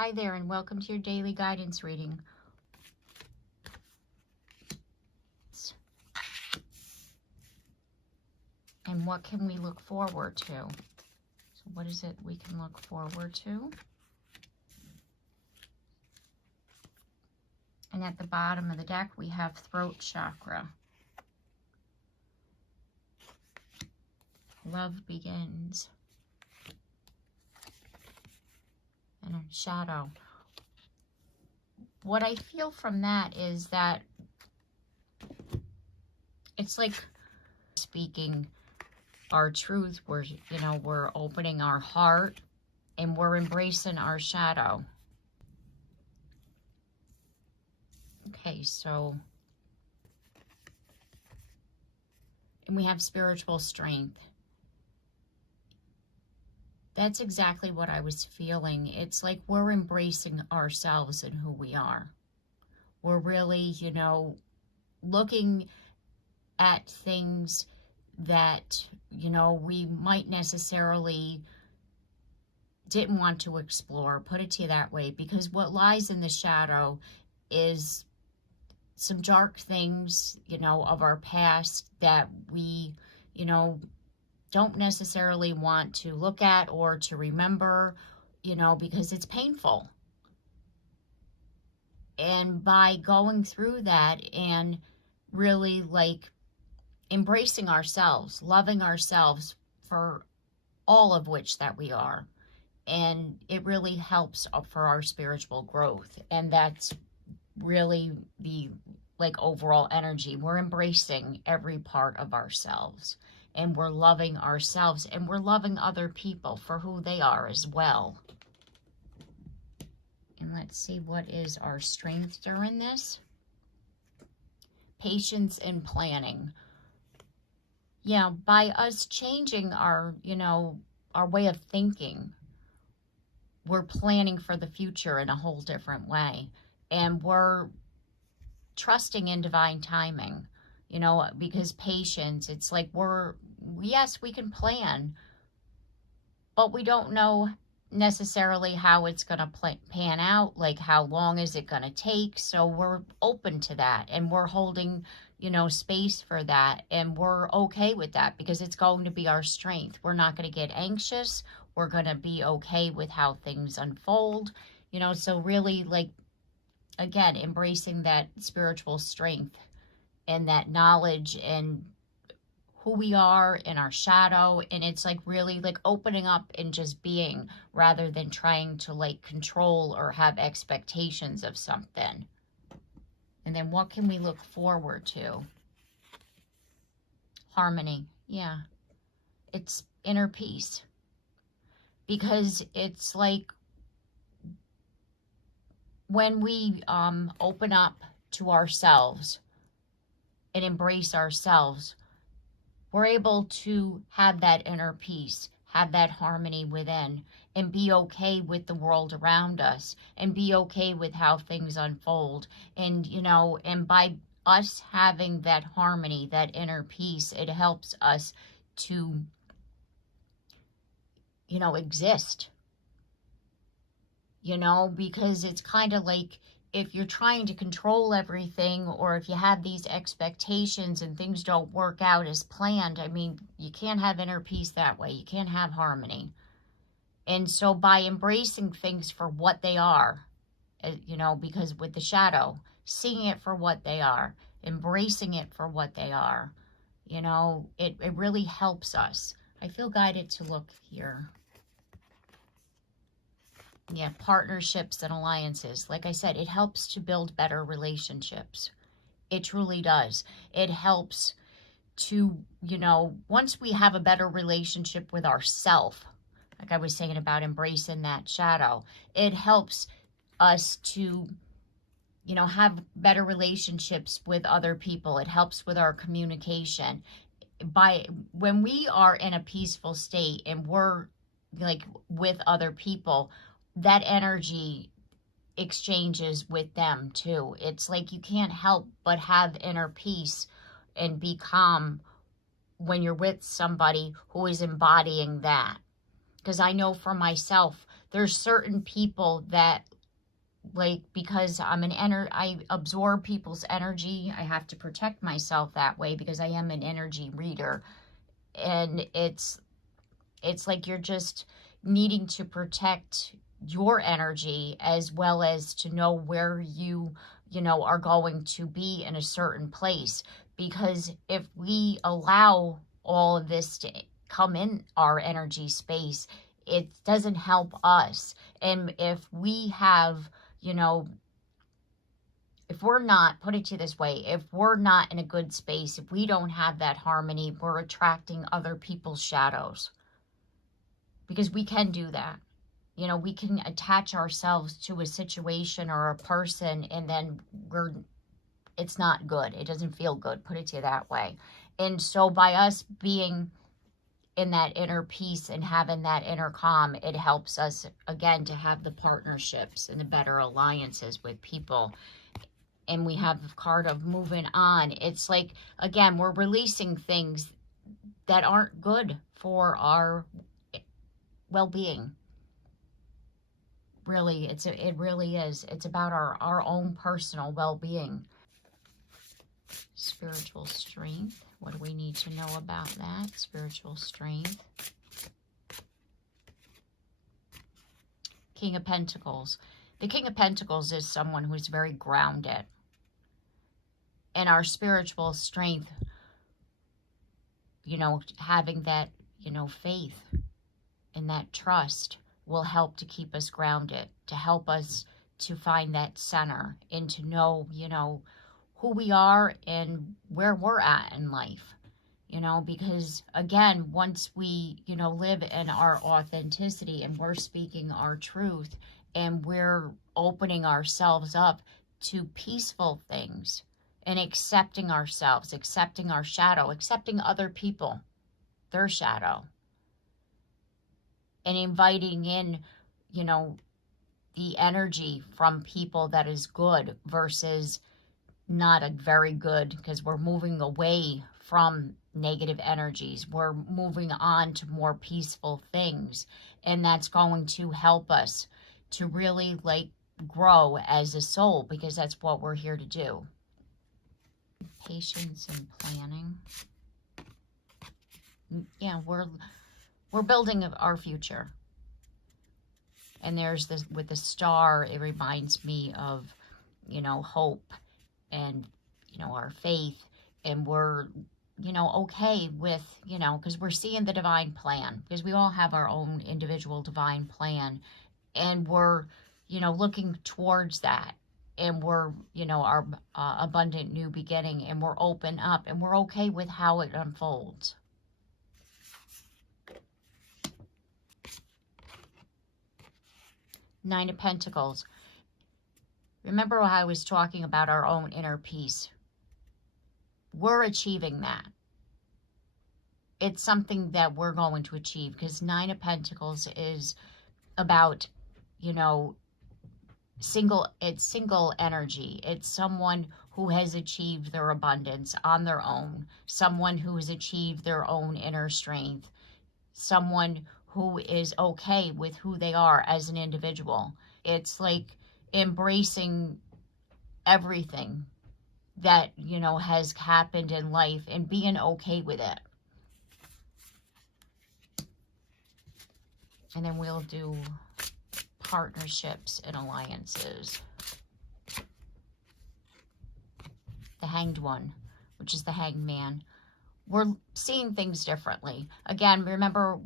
Hi there, and welcome to your daily guidance reading. And what can we look forward to? So what is it we can look forward to? And at the bottom of the deck, we have throat chakra. Love begins. And a shadow. What I feel from that is that it's like speaking our truth. We're opening our heart and we're embracing our shadow. Okay, so, and we have spiritual strength. That's exactly what I was feeling. It's like we're embracing ourselves and who we are. We're really, looking at things that, we might necessarily didn't want to explore, put it to you that way, because what lies in the shadow is some dark things, of our past that we, don't necessarily want to look at or to remember, because it's painful. And by going through that and really embracing ourselves, loving ourselves for all of which that we are, and it really helps for our spiritual growth. And that's really the overall energy. We're embracing every part of ourselves. And we're loving ourselves, and we're loving other people for who they are as well. And let's see, what is our strength during this? Patience and planning. Yeah, by us changing our, our way of thinking, we're planning for the future in a whole different way. And we're trusting in divine timing. Because patience, it's like yes, we can plan, but we don't know necessarily how it's going to pan out, how long is it going to take. So we're open to that, and we're holding, space for that, and we're okay with that because it's going to be our strength. We're not going to get anxious. We're going to be okay with how things unfold, so really, again, embracing that spiritual strength and that knowledge and who we are in our shadow. And it's really opening up and just being, rather than trying to control or have expectations of something. And then what can we look forward to? Harmony. Yeah. It's inner peace. Because it's when we open up to ourselves and embrace ourselves, we're able to have that inner peace, have that harmony within, and be okay with the world around us, and be okay with how things unfold. And, and by us having that harmony, that inner peace, it helps us to, exist. Because it's kind of if you're trying to control everything, or if you have these expectations and things don't work out as planned, you can't have inner peace that way. You can't have harmony. And so by embracing things for what they are, because with the shadow, seeing it for what they are, embracing it for what they are, it really helps us. I feel guided to look here. Yeah, partnerships and alliances. Like I said, it helps to build better relationships. It truly does. It helps to, once we have a better relationship with ourself, like I was saying about embracing that shadow, it helps us to, have better relationships with other people. It helps with our communication. When we are in a peaceful state and we're with other people, that energy exchanges with them too. It's you can't help but have inner peace and be calm when you're with somebody who is embodying that. Because I know for myself, there's certain people that, like, because I absorb people's energy, I have to protect myself that way because I am an energy reader. And it's like you're just needing to protect your energy as well as to know where you are going to be in a certain place. Because if we allow all of this to come in our energy space, it doesn't help us. And if we have, if we're not, put it to this way, if we're not in a good space, if we don't have that harmony, we're attracting other people's shadows. Because we can do that. We can attach ourselves to a situation or a person, and then it's not good. It doesn't feel good, put it to you that way. And so by us being in that inner peace and having that inner calm, it helps us, again, to have the partnerships and the better alliances with people. And we have the card of moving on. It's like, again, we're releasing things that aren't good for our well-being. Really, it really is. It's about our own personal well-being. Spiritual strength. What do we need to know about that? Spiritual strength. King of Pentacles. The King of Pentacles is someone who's very grounded. And our spiritual strength, having that, faith and that trust will help to keep us grounded, to help us to find that center and to know, who we are and where we're at in life, because again, once we, live in our authenticity and we're speaking our truth and we're opening ourselves up to peaceful things and accepting ourselves, accepting our shadow, accepting other people, their shadow, and inviting in, the energy from people that is good versus not a very good, because we're moving away from negative energies. We're moving on to more peaceful things. And that's going to help us to really grow as a soul, because that's what we're here to do. Patience and planning. Yeah, we're building our future. And there's this, with the star, it reminds me of, hope and, our faith. And we're, okay with, because we're seeing the divine plan. Because we all have our own individual divine plan. And we're, looking towards that. And we're, our abundant new beginning. And we're open up. And we're okay with how it unfolds. Nine of Pentacles. Remember how I was talking about our own inner peace? We're achieving that. It's something that we're going to achieve, because Nine of Pentacles is about, single energy. It's someone who has achieved their abundance on their own. Someone who has achieved their own inner strength. Someone who is okay with who they are as an individual. It's like embracing everything that, has happened in life and being okay with it. And then we'll do partnerships and alliances. The Hanged One, which is the Hanged Man. We're seeing things differently. Again, remember,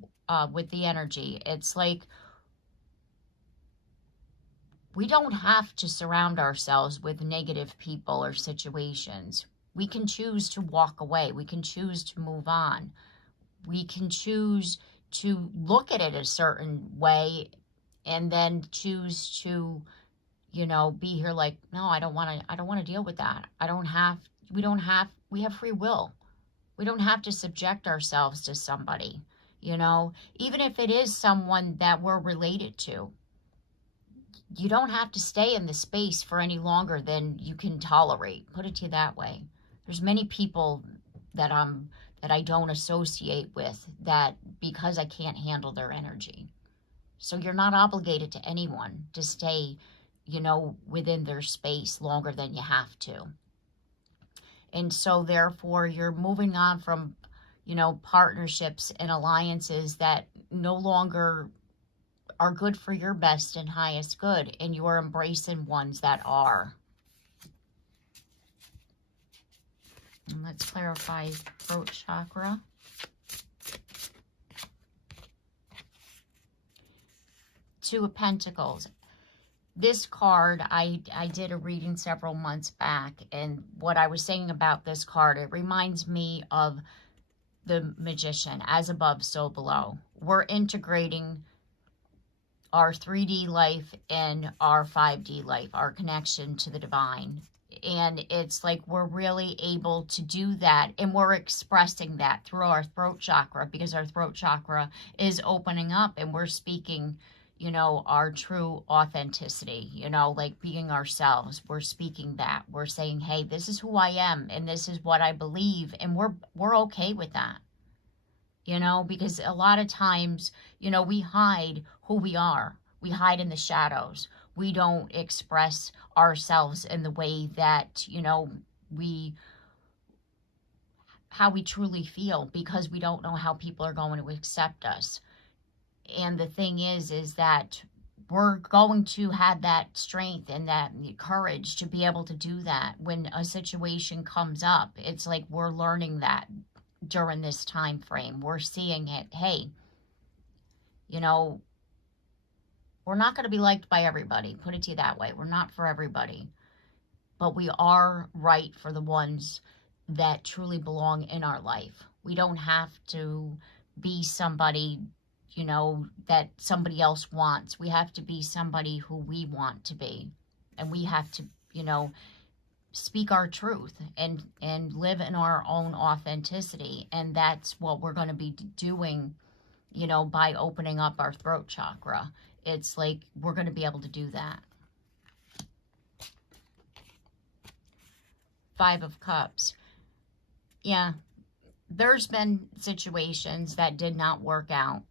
with the energy, it's like we don't have to surround ourselves with negative people or situations. We can choose to walk away. We can choose to move on. We can choose to look at it a certain way and then choose to, be here like, no, I don't want to deal with that. We have free will. We don't have to subject ourselves to somebody. Even if it is someone that we're related to, you don't have to stay in the space for any longer than you can tolerate. Put it to you that way. There's many people that I don't associate with, that because I can't handle their energy. So you're not obligated to anyone to stay, you know, within their space longer than you have to. And so therefore you're moving on from, you know, partnerships and alliances that no longer are good for your best and highest good, and you are embracing ones that are. And let's clarify throat chakra. Two of Pentacles. This card, I did a reading several months back, and what I was saying about this card, it reminds me of the Magician, as above, so below. We're integrating our 3D life and our 5D life, our connection to the divine. And it's like we're really able to do that, and we're expressing that through our throat chakra, because our throat chakra is opening up and we're speaking, you know, our true authenticity, you know, like being ourselves. We're speaking that. We're saying, hey, this is who I am and this is what I believe, and we're okay with that. You know, because a lot of times, you know, we hide who we are. We hide in the shadows. We don't express ourselves in the way that, you know, how we truly feel, because we don't know how people are going to accept us. And the thing is that we're going to have that strength and that courage to be able to do that when a situation comes up. It's like we're learning that during this time frame. We're seeing it. Hey, you know, we're not going to be liked by everybody. Put it to you that way. We're not for everybody. But we are right for the ones that truly belong in our life. We don't have to be somebody, you know, that somebody else wants. We have to be somebody who we want to be. And we have to, you know, speak our truth and live in our own authenticity. And that's what we're going to be doing, you know, by opening up our throat chakra. It's like we're going to be able to do that. Five of Cups. Yeah, there's been situations that did not work out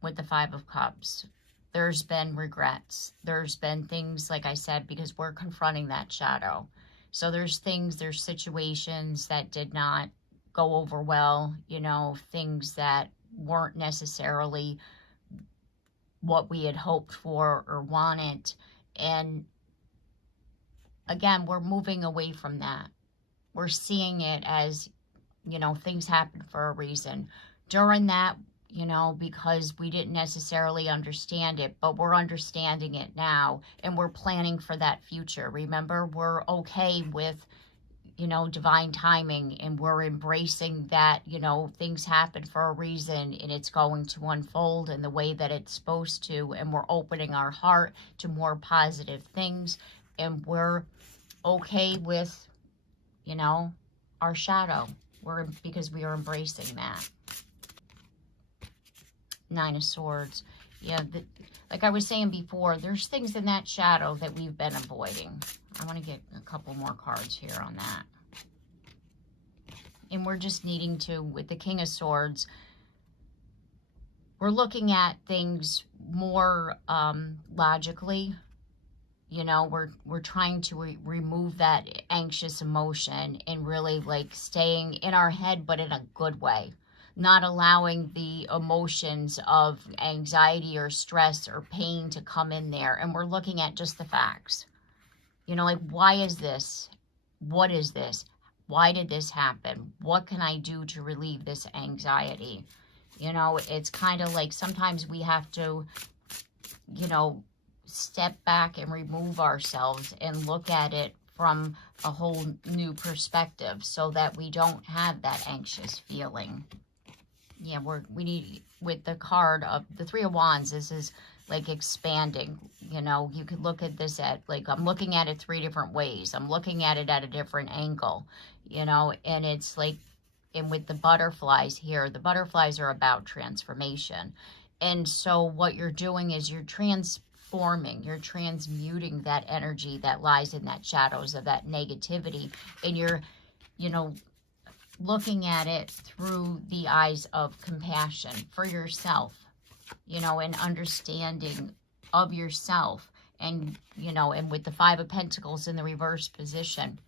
with the Five of Cups. There's been regrets. There's been things, like I said, because we're confronting that shadow. So there's situations that did not go over well, you know, things that weren't necessarily what we had hoped for or wanted. And again, we're moving away from that. We're seeing it as, you know, things happen for a reason. During that, you know, because we didn't necessarily understand it, but we're understanding it now, and we're planning for that future. Remember, we're okay with, you know, divine timing, and we're embracing that, you know, things happen for a reason, and it's going to unfold in the way that it's supposed to, and we're opening our heart to more positive things, and we're okay with, you know, our shadow. Because we are embracing that. Nine of Swords. Yeah, like I was saying before, there's things in that shadow that we've been avoiding. I want to get a couple more cards here on that. And we're just needing to, with the King of Swords, we're looking at things more logically. You know, we're trying to remove that anxious emotion and really like staying in our head, but in a good way. Not allowing the emotions of anxiety or stress or pain to come in there. And we're looking at just the facts. You know, like, why is this? What is this? Why did this happen? What can I do to relieve this anxiety? You know, it's kind of like sometimes we have to, you know, step back and remove ourselves and look at it from a whole new perspective so that we don't have that anxious feeling. Yeah, we need, with the card of the Three of Wands, this is like expanding. You know, you could look at this at, like, I'm looking at it three different ways. I'm looking at it at a different angle, you know, and it's like, and with the butterflies here, the butterflies are about transformation. And so what you're doing is you're transforming, you're transmuting that energy that lies in that shadows of that negativity, and you're, you know, looking at it through the eyes of compassion for yourself. you know, and understanding of yourself. And, you know, and with the Five of Pentacles in the reverse position,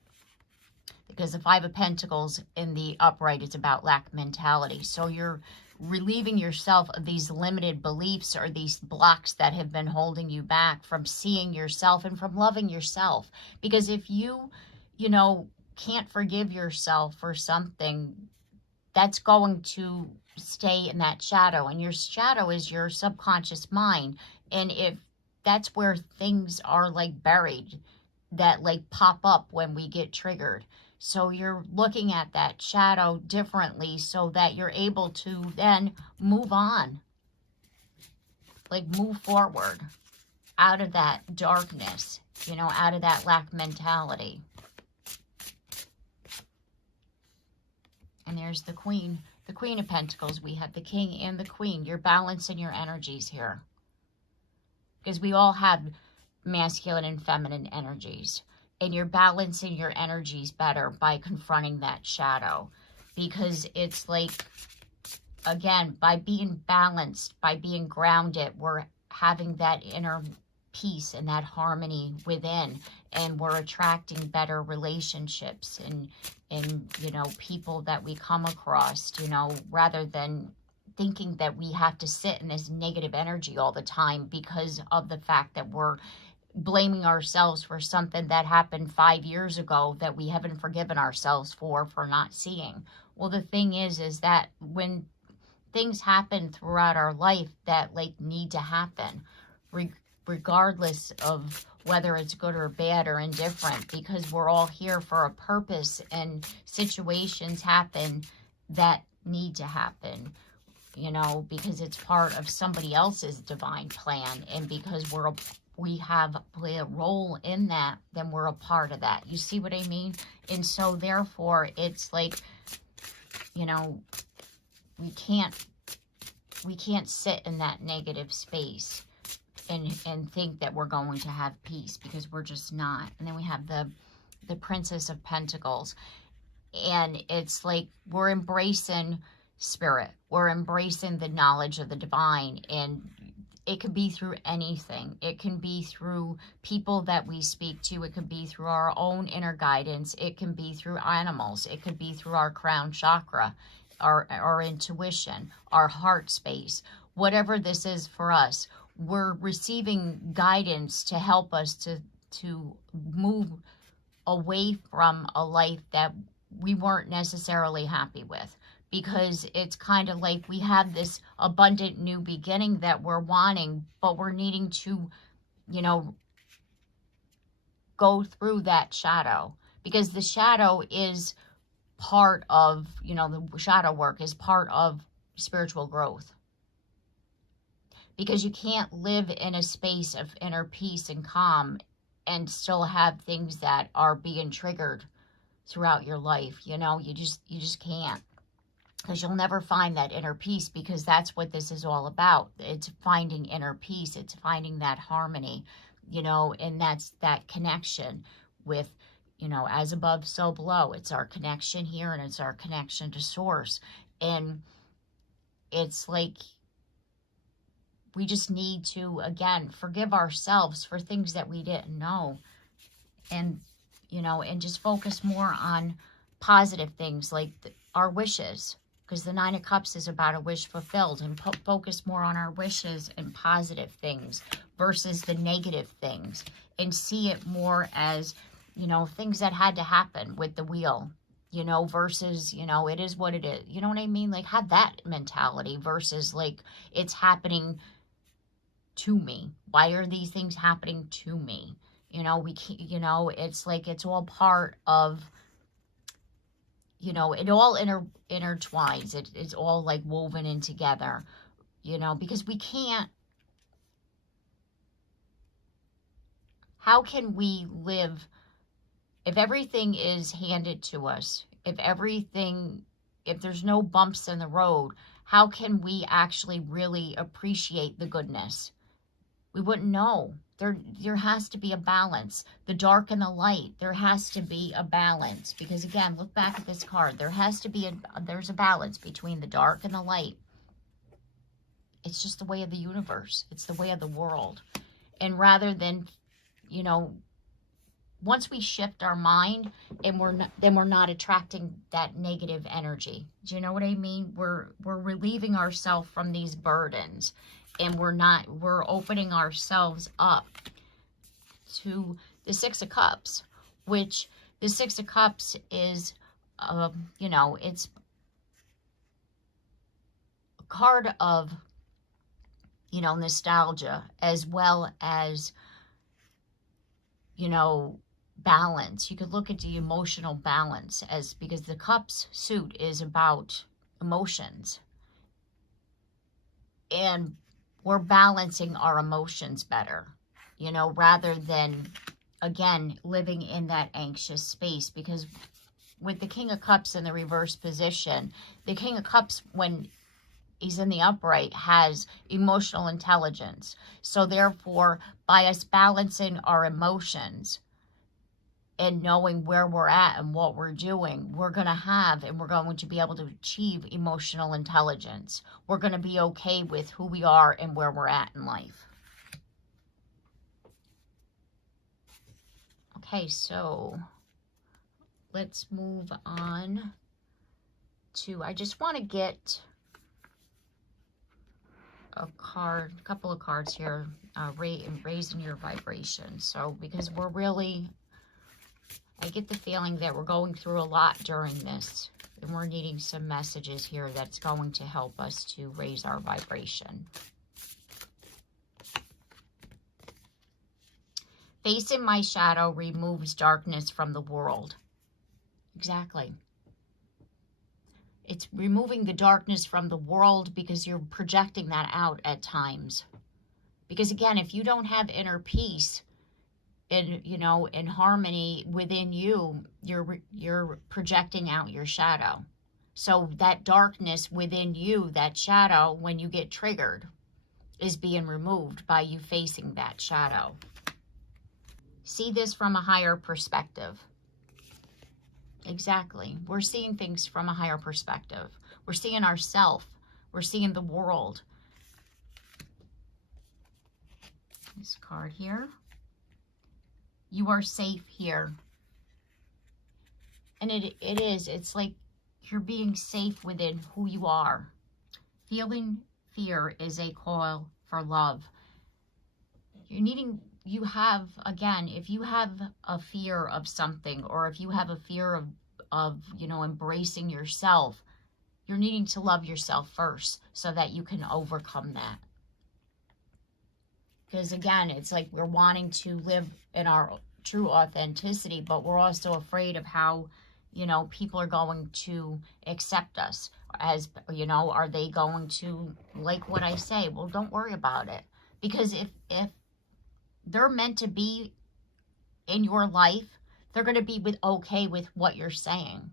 because the Five of Pentacles in the upright is about lack mentality. So you're relieving yourself of these limited beliefs or these blocks that have been holding you back from seeing yourself and from loving yourself. Because if you, you know, can't forgive yourself for something, that's going to stay in that shadow. And your shadow is your subconscious mind. And if that's where things are like buried, that like pop up when we get triggered. So you're looking at that shadow differently so that you're able to then move on. Like move forward out of that darkness, you know, out of that lack mentality. And there's the Queen of Pentacles. We have the King and the Queen. You're balancing your energies here. Because we all have masculine and feminine energies. And you're balancing your energies better by confronting that shadow. Because it's like, again, by being balanced, by being grounded, we're having that inner peace and that harmony within. And we're attracting better relationships and you know, people that we come across, you know, rather than thinking that we have to sit in this negative energy all the time because of the fact that we're blaming ourselves for something that happened 5 years ago that we haven't forgiven ourselves for not seeing. Well, the thing is that when things happen throughout our life that like need to happen, regardless of whether it's good or bad or indifferent, because we're all here for a purpose, and situations happen that need to happen, you know, because it's part of somebody else's divine plan, and because we play a role in that, then we're a part of that. You see what I mean? And so therefore it's like, you know, we can't sit in that negative space and think that we're going to have peace, because we're just not. And then we have the Princess of Pentacles, and it's like we're embracing spirit, we're embracing the knowledge of the divine, and it could be through anything. It can be through people that we speak to. It could be through our own inner guidance. It can be through animals. It could be through our crown chakra, our intuition, our heart space. Whatever this is for us, we're receiving guidance to help us to move away from a life that we weren't necessarily happy with. Because it's kind of like we have this abundant new beginning that we're wanting, but we're needing to, you know, go through that shadow. Because the shadow is part of, you know, the shadow work is part of spiritual growth. Because you can't live in a space of inner peace and calm and still have things that are being triggered throughout your life. You know, you just can't. Because you'll never find that inner peace, because that's what this is all about. It's finding inner peace. It's finding that harmony, you know, and that's that connection with, you know, as above, so below. It's our connection here, and it's our connection to source. And it's like we just need to, again, forgive ourselves for things that we didn't know. And, you know, and just focus more on positive things like our wishes. Because the Nine of Cups is about a wish fulfilled, and focus more on our wishes and positive things versus the negative things, and see it more as, you know, things that had to happen with the wheel, you know, versus, you know, it is what it is. You know what I mean? Like, have that mentality versus like it's happening to me. Why are these things happening to me? You know, we can't, you know, it's like it's all part of, you know, it all intertwines. It's all like woven in together, you know, because we can't. How can we live if everything is handed to us? If there's no bumps in the road, how can we actually really appreciate the goodness? We wouldn't know. There has to be a balance. The dark and the light, there has to be a balance. Because again, look back at this card. There's a balance between the dark and the light. It's just the way of the universe. It's the way of the world. And rather than, you know, once we shift our mind and then we're not attracting that negative energy. Do you know what I mean? We're relieving ourselves from these burdens, and we're opening ourselves up to the Six of Cups, which the Six of Cups is, you know, it's a card of, you know, nostalgia, as well as, you know, balance. You could look at the emotional balance, as because the Cups suit is about emotions, and we're balancing our emotions better, you know, rather than, again, living in that anxious space. Because with the King of Cups in the reverse position, the King of Cups, when he's in the upright, has emotional intelligence. So therefore, by us balancing our emotions and knowing where we're at and what we're doing, we're going to have, and we're going to be able to achieve emotional intelligence. We're going to be okay with who we are and where we're at in life. Okay, so let's move on to, I just want to get a couple of cards here, raising your vibration. So, because we're really, I get the feeling that we're going through a lot during this, and we're needing some messages here that's going to help us to raise our vibration. Facing my shadow removes darkness from the world. Exactly. It's removing the darkness from the world because you're projecting that out at times. Because again, if you don't have inner peace, in, you know, in harmony within you, you're projecting out your shadow. So that darkness within you, that shadow, when you get triggered, is being removed by you facing that shadow. See this from a higher perspective. Exactly. We're seeing things from a higher perspective. We're seeing ourselves. We're seeing the world. This card here. You are safe here. And it is. It's like you're being safe within who you are. Feeling fear is a call for love. You have, again, if you have a fear of something, or if you have a fear of, you know, embracing yourself, you're needing to love yourself first so that you can overcome that. Because again, it's like we're wanting to live in our true authenticity, but we're also afraid of how, you know, people are going to accept us. As, you know, are they going to like what I say? Well, don't worry about it. Because if they're meant to be in your life, they're going to be okay with what you're saying.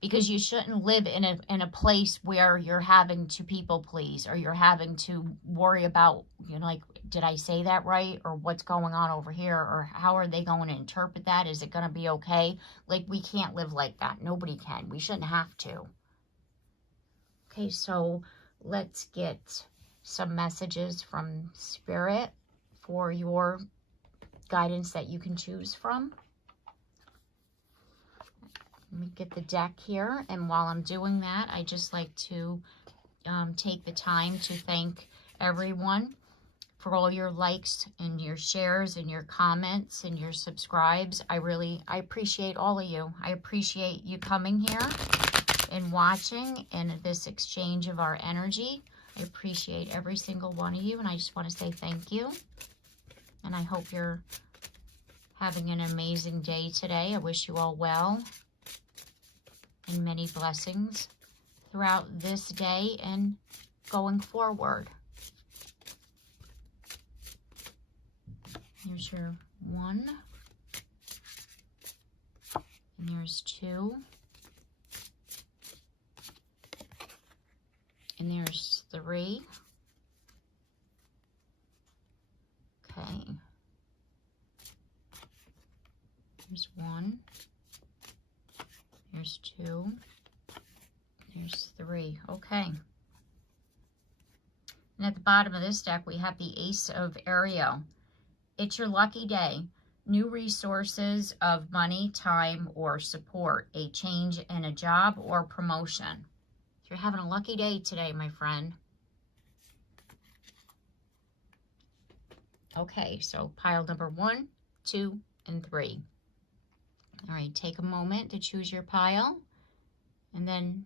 Because you shouldn't live in a place where you're having to people please, or you're having to worry about, you know, like, did I say that right? Or what's going on over here? Or how are they going to interpret that? Is it going to be okay? Like, we can't live like that. Nobody can. We shouldn't have to. Okay, so let's get some messages from Spirit for your guidance that you can choose from. Let me get the deck here, and while I'm doing that, I just like to take the time to thank everyone for all your likes and your shares and your comments and your subscribes. I appreciate all of you. I appreciate you coming here and watching, and this exchange of our energy. I appreciate every single one of you, and I just want to say thank you. And I hope you're having an amazing day today. I wish you all well and many blessings throughout this day and going forward. Here's your 1. And here's 2. And there's 3. Okay. Here's 1. Here's 2. There's 3. Okay. And at the bottom of this deck, we have the Ace of Ariel. It's your lucky day. New resources of money, time, or support. A change in a job or promotion. You're having a lucky day today, my friend. Okay, so pile number 1, 2, and 3. All right, take a moment to choose your pile, and then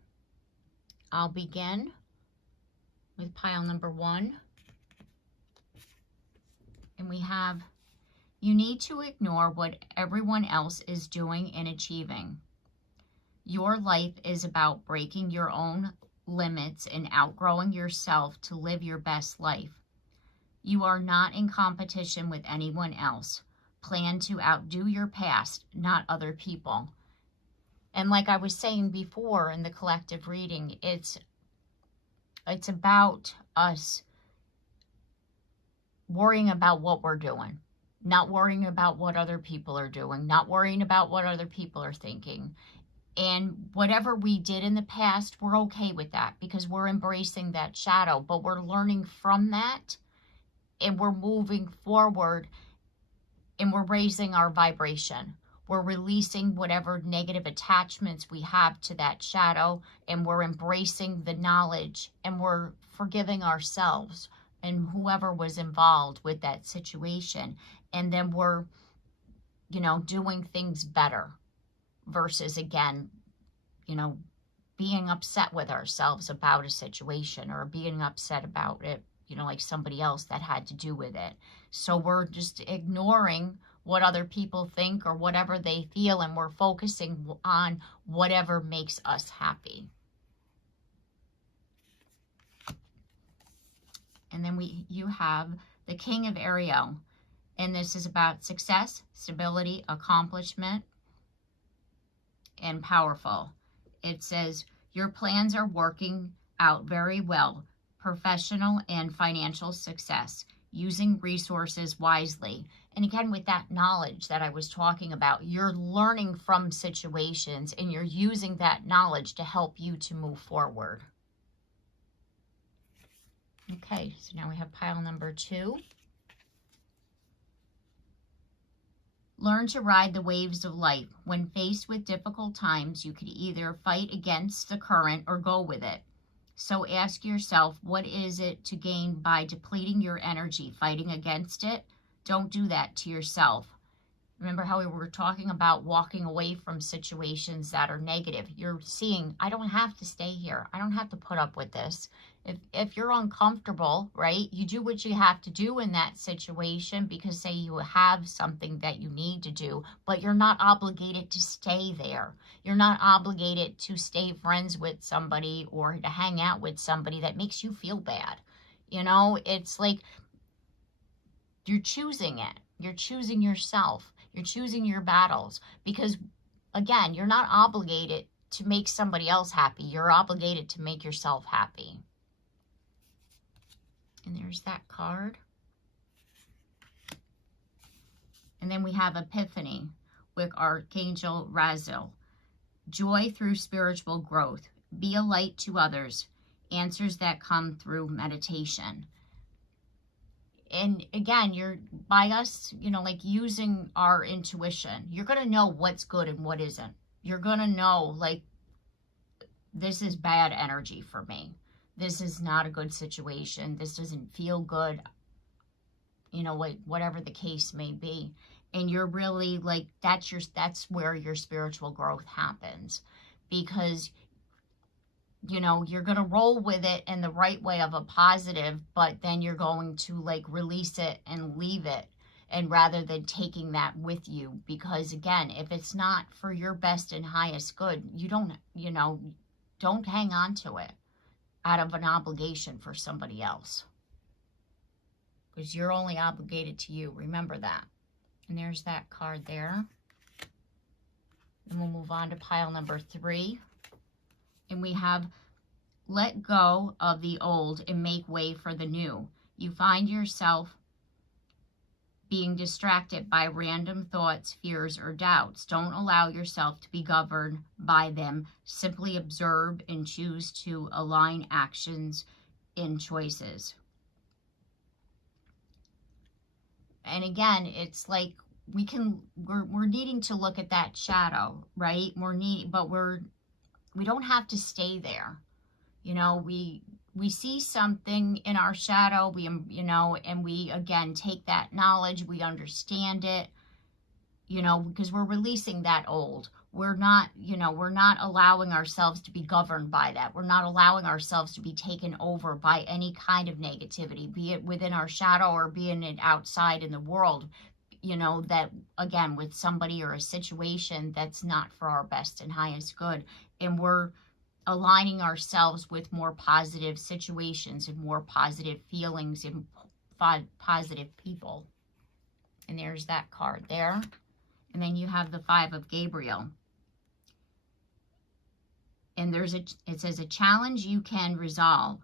I'll begin with pile number 1. And we have, you need to ignore what everyone else is doing and achieving. Your life is about breaking your own limits and outgrowing yourself to live your best life. You are not in competition with anyone else. Plan to outdo your past, not other people. And like I was saying before in the collective reading, it's about us worrying about what we're doing, not worrying about what other people are doing, not worrying about what other people are thinking. And whatever we did in the past, we're okay with that because we're embracing that shadow, but we're learning from that and we're moving forward and we're raising our vibration. We're releasing whatever negative attachments we have to that shadow, and we're embracing the knowledge, and we're forgiving ourselves and whoever was involved with that situation. And then we're, doing things better versus, again, being upset with ourselves about a situation or being upset about it, like somebody else that had to do with it. So we're just ignoring what other people think or whatever they feel, and we're focusing on whatever makes us happy. And then you have the King of Ariel, and this is about success, stability, accomplishment, and powerful. It says, your plans are working out very well. Professional and financial success, using resources wisely. And again, with that knowledge that I was talking about, you're learning from situations and you're using that knowledge to help you to move forward. Okay, so now we have pile number 2. Learn to ride the waves of life. When faced with difficult times, you could either fight against the current or go with it. So ask yourself, what is it to gain by depleting your energy, fighting against it? Don't do that to yourself. Remember how we were talking about walking away from situations that are negative. You're seeing, I don't have to stay here. I don't have to put up with this. If you're uncomfortable, right, you do what you have to do in that situation because, say, you have something that you need to do, but you're not obligated to stay there. You're not obligated to stay friends with somebody or to hang out with somebody that makes you feel bad. It's like you're choosing it. You're choosing yourself. You're choosing your battles because, again, you're not obligated to make somebody else happy. You're obligated to make yourself happy. And there's that card. And then we have Epiphany with Archangel Michael. Joy through spiritual growth. Be a light to others. Answers that come through meditation. And again, by us, like using our intuition, you're going to know what's good and what isn't. You're going to know, like, this is bad energy for me. This is not a good situation. This doesn't feel good. Whatever the case may be. And you're really like, that's where your spiritual growth happens. Because you're going to roll with it in the right way of a positive, but then you're going to like release it and leave it, and rather than taking that with you, because again, if it's not for your best and highest good, you don't hang on to it out of an obligation for somebody else, because you're only obligated to you. Remember that. And there's that card there. And we'll move on to pile number 3. And we have, let go of the old and make way for the new. You find yourself being distracted by random thoughts, fears, or doubts. Don't allow yourself to be governed by them. Simply observe and choose to align actions and choices. And again, it's like we're needing to look at that shadow, right? But we don't have to stay there. You know, we see something in our shadow, and we, again, take that knowledge, we understand it, because we're releasing that old. We're not allowing ourselves to be governed by that. We're not allowing ourselves to be taken over by any kind of negativity, be it within our shadow or being it outside in the world, that, again, with somebody or a situation that's not for our best and highest good. And we're aligning ourselves with more positive situations and more positive feelings and positive people. And there's that card there. And then you have the Five of Gabriel. And it says, a challenge you can resolve.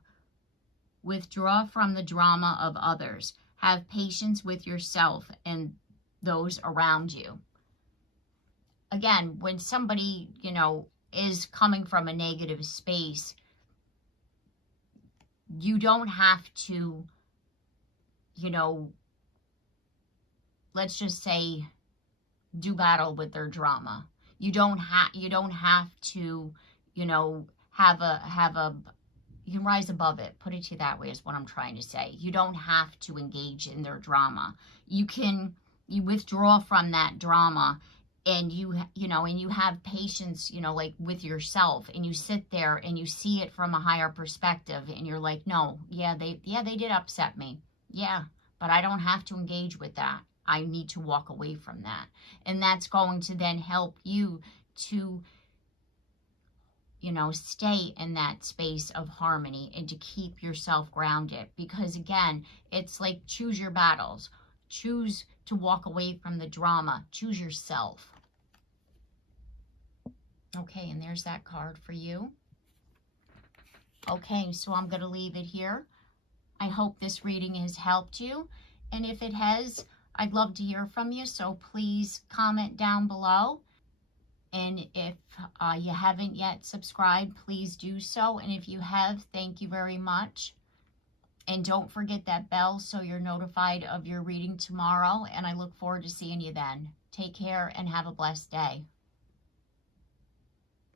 Withdraw from the drama of others. Have patience with yourself and those around you. Again, when somebody, is coming from a negative space, you don't have to, let's just say, do battle with their drama. You don't have to, you can rise above it. Put it to you that way is what I'm trying to say. You don't have to engage in their drama. You withdraw from that drama, and you have patience, like with yourself, and you sit there and you see it from a higher perspective, and you're like, no, they did upset me. Yeah, but I don't have to engage with that. I need to walk away from that. And that's going to then help you to, stay in that space of harmony and to keep yourself grounded. Because again, it's like, choose your battles. Choose to walk away from the drama. Choose yourself. Okay, and there's that card for you. Okay, so I'm going to leave it here. I hope this reading has helped you. And if it has, I'd love to hear from you. So please comment down below. And if you haven't yet subscribed, please do so. And if you have, thank you very much. And don't forget that bell so you're notified of your reading tomorrow. And I look forward to seeing you then. Take care and have a blessed day.